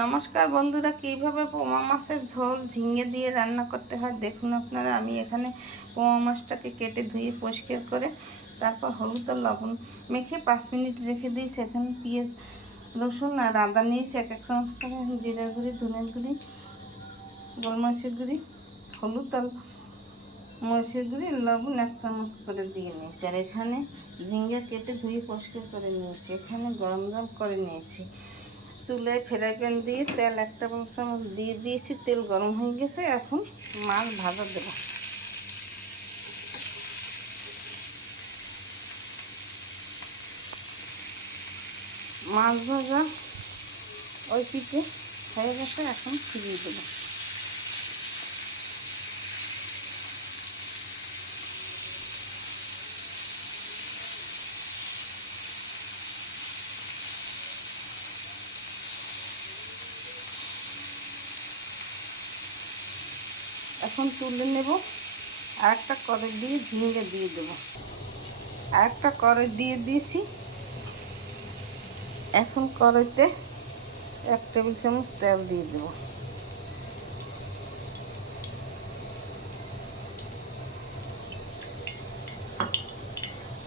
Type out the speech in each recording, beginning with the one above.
নমস্কার বন্ধুরা, কীভাবে পোমা মাছের ঝোল ঝিঙে দিয়ে রান্না করতে হয় দেখুন আপনারা। আমি এখানে পোমা মাছটাকে কেটে ধুয়ে পরিষ্কার করে তারপর হলুদ আর লবণ মেখে 5 মিনিট রেখে দিই। সেখানে পেঁয়াজ রসুন আর আদা নিয়েছি 1 চামচ করে, জিরার গুঁড়ি, ধনের গুঁড়ি, গোলমরিচের গুঁড়ি, হলুদ আর মরিচের গুঁড়ি, লবণ 1 চামচ করে দিয়ে নিয়েছি। আর এখানে ঝিঙ্গা কেটে ধুয়ে পরিষ্কার করে নিয়েছি। এখানে গরম জল করে নিয়েছি। চুলায় ফ্রাই প্যান দিয়ে তেল 1 টেবিল চামচ দিয়ে দিয়েছি। তেল গরম হয়ে গেছে, এখন মাছ ভাজা দেব। মাছ ভাজা ওই পিঠে হয়ে গেছে, এখন ফিরিয়ে দেব। এখন তুলে নেব। আর একটা কড়াই দিয়ে ঝিঙ্গে দিয়ে দেব। আর একটা কড়াই দিয়ে দিয়েছি। এখন কড়াইতে 1 টেবিল চামচ তেল দিয়ে দেব।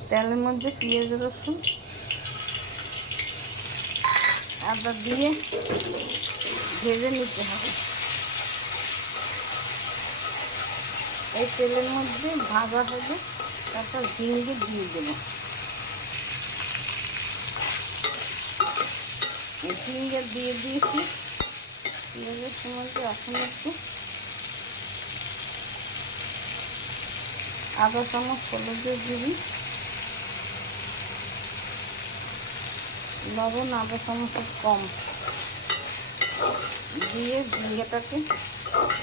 তেলের মধ্যে পেঁয়াজ রসুন আদা দিয়ে ভেজে নিতে হবে। এই তেলের মধ্যে ভাজা হবে, তারপর ঝিঙ্গে দিয়ে দেব। ঝিঙ্গে দিয়ে দিয়েছি। পেঁয়াজের সময় এখন একটু আধা চামচ হলুদের গুঁড়ি, লবণ আধা চামচের কম দিয়ে ঝিঙ্গেটাকে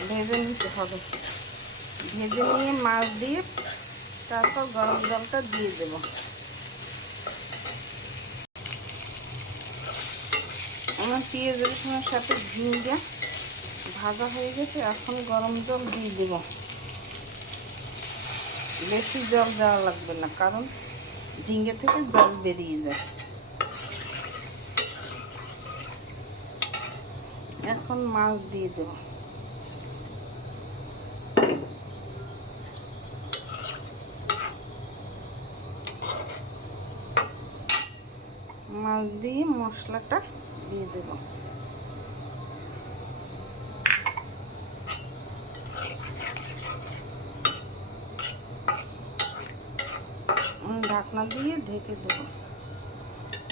ভেজে নিতে হবে। ভেজে নিয়ে মাছ দিয়ে তারপর গরম জলটা দিয়ে দেব। আমার পেঁয়াজ রসুনের সাথে ঝিঙ্গা ভাজা হয়ে গেছে, এখন গরম জল দিয়ে দেব। বেশি জল দেওয়া লাগবে না, কারণ ঝিঙ্গে থেকে জল বেরিয়ে যায়। এখন মাছ দিয়ে দেব। মাছ দিয়ে মশলাটা দিয়ে দেব। ঢাকনা দিয়ে ঢেকে দেব।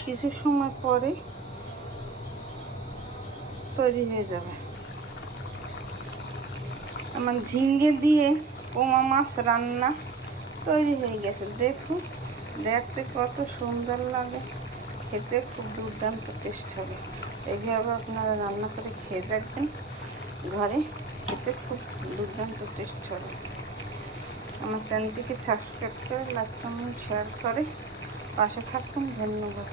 কিছু সময় পরে তৈরি হয়ে যাবে। আমার ঝিঙ্গে দিয়ে পোমা মাছ রান্না তৈরি হয়ে গেছে। দেখুন, দেখতে কত সুন্দর লাগে, খেতে খুব দুর্দান্ত টেস্ট হবে। এইভাবে আপনারা রান্না করে খেয়ে দেখবেন, ঘরে খেতে খুব দুর্দান্ত টেস্ট হবে। আমার চ্যানেলটিকে সাবস্ক্রাইব করে লাইক কমেন্ট শেয়ার করে পাশে থাকুন। ধন্যবাদ।